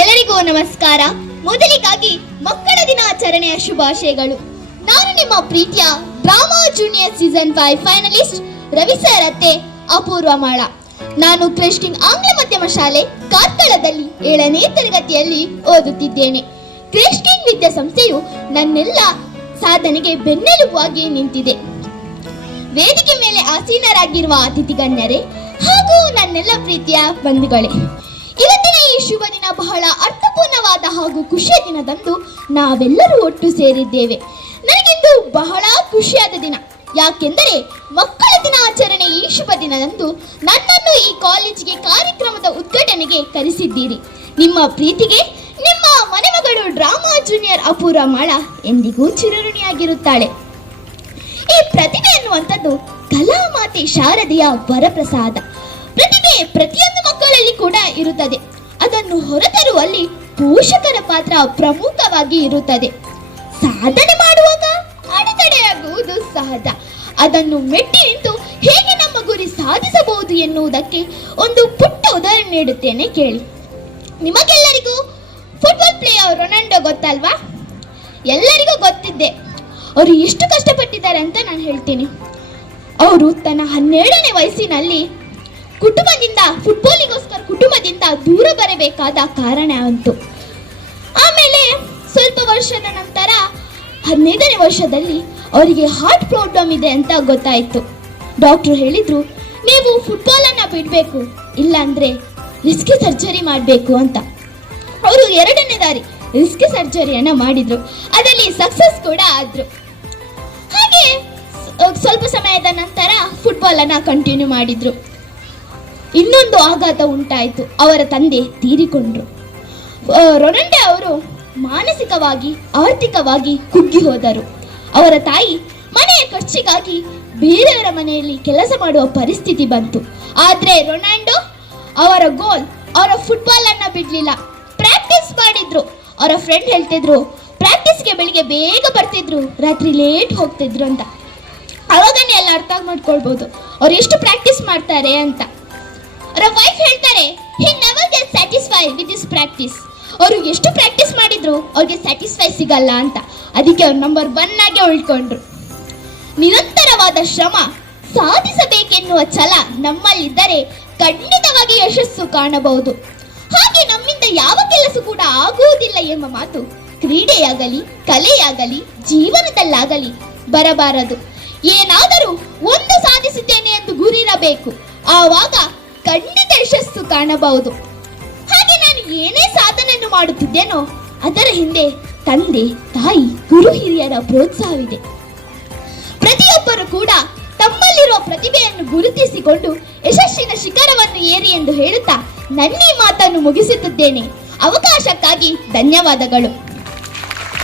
ಎಲ್ಲರಿಗೂ ನಮಸ್ಕಾರ. ಮೊದಲಿಗಾಗಿ ಮಕ್ಕಳ ದಿನಾಚರಣೆಯ ಶುಭಾಶಯಗಳು. ನಾನು ನಿಮ್ಮ ಪ್ರೀತಿಯ drama junior season five finalist Ravi sir Apoorva Mala. ನಾನು ಕ್ರಿಸ್ಟಿಂಗ್ ಆಂಗ್ಲ ಮಾಧ್ಯಮ ಶಾಲೆ ಕಾರ್ಕಳದಲ್ಲಿ ಏಳನೇ ತರಗತಿಯಲ್ಲಿ ಓದುತ್ತಿದ್ದೇನೆ. ಕ್ರಿಸ್ಟಿನ್ ವಿದ್ಯಾಸಂಸ್ಥೆಯು ನನ್ನೆಲ್ಲ ಸಾಧನೆಗೆ ಬೆನ್ನೆಲುಬಾಗಿ ನಿಂತಿದೆ. ವೇದಿಕೆ ಮೇಲೆ ಆಸೀನರಾಗಿರುವ ಅತಿಥಿ ಗಣ್ಯರೇ ಹಾಗೂ ನನ್ನೆಲ್ಲ ಪ್ರೀತಿಯ ಬಂಧುಗಳೇ ಇವತ್ತಿನ ಈ ಶುಭ ದಿನ ಬಹಳ ಅರ್ಥಪೂರ್ಣವಾದ ಹಾಗೂ ಖುಷಿಯ ದಿನದಂದು ನಾವೆಲ್ಲರೂ ಒಟ್ಟು ಸೇರಿದ್ದೇವೆ. ನನಗಿಂದು ಬಹಳ ಖುಷಿಯಾದ ದಿನ. ಯಾಕೆಂದರೆ ಮಕ್ಕಳ ದಿನಾಚರಣೆ ಈ ಶುಭ ದಿನದಂದು ನನ್ನನ್ನು ಈ ಕಾಲೇಜಿಗೆ ಕಾರ್ಯಕ್ರಮದ ಉದ್ಘಾಟನೆಗೆ ಕರೆಸಿದ್ದೀರಿ. ನಿಮ್ಮ ಪ್ರೀತಿಗೆ ನಿಮ್ಮ ಮನೆಮಗಳು ಡ್ರಾಮಾ ಜೂನಿಯರ್ ಅಪೂರ್ವ ಮಾಳ ಎಂದಿಗೂ ಚಿರಋಣಿಯಾಗಿರುತ್ತಾಳೆ. ಈ ಪ್ರತಿಭೆ ಅನ್ನುವಂಥದ್ದು ಕಲಾಮಾತೆ ಶಾರದೆಯ ವರಪ್ರಸಾದ. ಪ್ರತಿಭೆ ಪ್ರತಿಯೊಂದು ಕೂಡ ಇರುತ್ತದೆ. ಅದನ್ನು ಹೊರತರುವಲ್ಲಿ ಪೋಷಕರ ಪಾತ್ರ ಪ್ರಮುಖವಾಗಿ ಇರುತ್ತದೆ. ಸಾಧನೆ ಮಾಡುವಾಗ ಅಡೆತಡೆಯಾಗುವುದು ಸಹಜ. ಅದನ್ನು ಮೆಟ್ಟಿ ನಿಂತು ಹೇಗೆ ನಮ್ಮ ಗುರಿ ಸಾಧಿಸಬಹುದು ಎನ್ನುವುದಕ್ಕೆ ಒಂದು ಪುಟ್ಟ ಉದಾಹರಣೆ ನೀಡುತ್ತೇನೆ ಕೇಳಿ. ನಿಮಗೆಲ್ಲರಿಗೂ ಫುಟ್ಬಾಲ್ ಪ್ಲೇಯರ್ ರೊನಾಲ್ಡೋ ಗೊತ್ತಲ್ವಾ? ಎಲ್ಲರಿಗೂ ಗೊತ್ತಿದ್ದೆ. ಅವರು ಎಷ್ಟು ಕಷ್ಟಪಟ್ಟಿದ್ದಾರೆ ಅಂತ ನಾನು ಹೇಳ್ತೀನಿ. ಅವರು ತನ್ನ ಹನ್ನೆರಡನೇ ವಯಸ್ಸಿನಲ್ಲಿ ಕುಟುಂಬದಿಂದ ಫುಟ್ಬಾಲಿಗೋಸ್ಕರ ಕುಟುಂಬದಿಂದ ದೂರ ಬರಬೇಕಾದ ಕಾರಣ ಅಂತು. ಆಮೇಲೆ ಸ್ವಲ್ಪ ವರ್ಷದ ನಂತರ, ಹದಿನೈದನೇ ವರ್ಷದಲ್ಲಿ ಅವರಿಗೆ ಹಾರ್ಟ್ ಪ್ರಾಬ್ಲಮ್ ಇದೆ ಅಂತ ಗೊತ್ತಾಯಿತು. ಡಾಕ್ಟ್ರು ಹೇಳಿದ್ರು, ನೀವು ಫುಟ್ಬಾಲನ್ನು ಬಿಡಬೇಕು, ಇಲ್ಲಾಂದ್ರೆ ರಿಸ್ಕಿ ಸರ್ಜರಿ ಮಾಡಬೇಕು ಅಂತ. ಅವರು ಎರಡನೇ ದಾರಿ ರಿಸ್ಕಿ ಸರ್ಜರಿಯನ್ನ ಮಾಡಿದ್ರು. ಅದರಲ್ಲಿ ಸಕ್ಸಸ್ ಕೂಡ ಆದ್ರು. ಹಾಗೆ ಸ್ವಲ್ಪ ಸಮಯದ ನಂತರ ಫುಟ್ಬಾಲ್ ಅನ್ನ ಕಂಟಿನ್ಯೂ ಮಾಡಿದ್ರು. ಇನ್ನೊಂದು ಆಘಾತ ಉಂಟಾಯಿತು. ಅವರ ತಂದೆ ತೀರಿಕೊಂಡ್ರು. ರೊನಂಡೆ ಅವರು ಮಾನಸಿಕವಾಗಿ, ಆರ್ಥಿಕವಾಗಿ ಕುಗ್ಗಿ ಹೋದರು. ಅವರ ತಾಯಿ ಮನೆಯ ಖರ್ಚಿಗಾಗಿ ಬೇರೆಯವರ ಮನೆಯಲ್ಲಿ ಕೆಲಸ ಮಾಡುವ ಪರಿಸ್ಥಿತಿ ಬಂತು. ಆದ್ರೆ ರೊನಾಲ್ಡೋ ಅವರ ಗೋಲ್ ಅವರ ಫುಟ್ಬಾಲ್ ಅನ್ನ ಬಿಡ್ಲಿಲ್ಲ. ಪ್ರಾಕ್ಟೀಸ್ ಮಾಡಿದ್ರು. ಅವರ ಫ್ರೆಂಡ್ ಹೇಳ್ತಿದ್ರು ಪ್ರಾಕ್ಟೀಸ್ಗೆ ಬೆಳಿಗ್ಗೆ ಬೇಗ ಬರ್ತಿದ್ರು, ರಾತ್ರಿ ಲೇಟ್ ಹೋಗ್ತಿದ್ರು ಅಂತ. ಅವಾಗನೇ ಎಲ್ಲ ಅರ್ಥ ಮಾಡ್ಕೊಳ್ಬೋದು. ಅವ್ರು ಎಷ್ಟು ಪ್ರಾಕ್ಟೀಸ್ ಮಾಡ್ತಾರೆ ಅಂತ. ವೈಫ್ ಹೇಳ್ತಾರೆ he never get satisfy with this practice ಅವರು ಎಷ್ಟು ಪ್ರಾಕ್ಟೀಸ್ ಮಾಡಿದ್ರು, ಅವ್ರಿಗೆ ಸ್ಯಾಟಿಸ್ಫೈ ಸಿಗಲ್ಲ ಅಂತ. ಅದಕ್ಕೆ ಅವ್ರು ನಂಬರ್ ಒನ್ ಆಗಿ ಉಳ್ಕೊಂಡ್ರು. ನಿರಂತರವಾದ ಶ್ರಮ ಸಾಧಿಸಬೇಕೆನ್ನುವ ಛಲ ನಮ್ಮಲ್ಲಿದ್ದರೆ ಖಂಡಿತವಾಗಿ ಯಶಸ್ಸು ಕಾಣಬಹುದು. ಹಾಗೆ ನಮ್ಮಿಂದ ಯಾವ ಕೆಲಸ ಕೂಡ ಆಗುವುದಿಲ್ಲ ಎಂಬ ಮಾತು ಕ್ರೀಡೆಯಾಗಲಿ, ಕಲೆಯಾಗಲಿ, ಜೀವನದಲ್ಲಾಗಲಿ ಬರಬಾರದು. ಏನಾದರೂ ಒಂದು ಸಾಧಿಸುತ್ತೇನೆ ಎಂದು ಗುರಿರಬೇಕು ಆವಾಗ ಖಂಡಿತ ಯಶಸ್ಸು ಕಾಣಬಹುದು. ಹಾಗೆ ನಾನು ಏನೇ ಸಾಧನೆಯನ್ನು ಮಾಡುತ್ತಿದ್ದೇನೋ, ಅದರ ಹಿಂದೆ ತಂದೆ, ತಾಯಿ, ಗುರು ಹಿರಿಯರ ಪ್ರೋತ್ಸಾಹವಿದೆ. ಪ್ರತಿಯೊಬ್ಬರು ಕೂಡ ತಮ್ಮಲ್ಲಿರುವ ಪ್ರತಿಭೆಯನ್ನು ಗುರುತಿಸಿಕೊಂಡು ಯಶಸ್ಸಿನ ಶಿಖರವನ್ನು ಏರಿ ಎಂದು ಹೇಳುತ್ತಾ ನನ್ನ ಮಾತನ್ನು ಮುಗಿಸುತ್ತಿದ್ದೇನೆ. ಅವಕಾಶಕ್ಕಾಗಿ ಧನ್ಯವಾದಗಳು.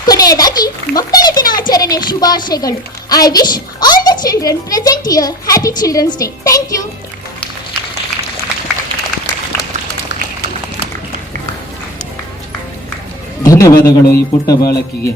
ಕೊನೆಯದಾಗಿ, ಮಕ್ಕಳ ದಿನಾಚರಣೆ ಶುಭಾಶಯಗಳು. I wish all the children present year happy children's day thank you ಧನ್ಯವಾದಗಳು ಈ ಪುಟ್ಟ ಬಾಲಕಿಗೆ.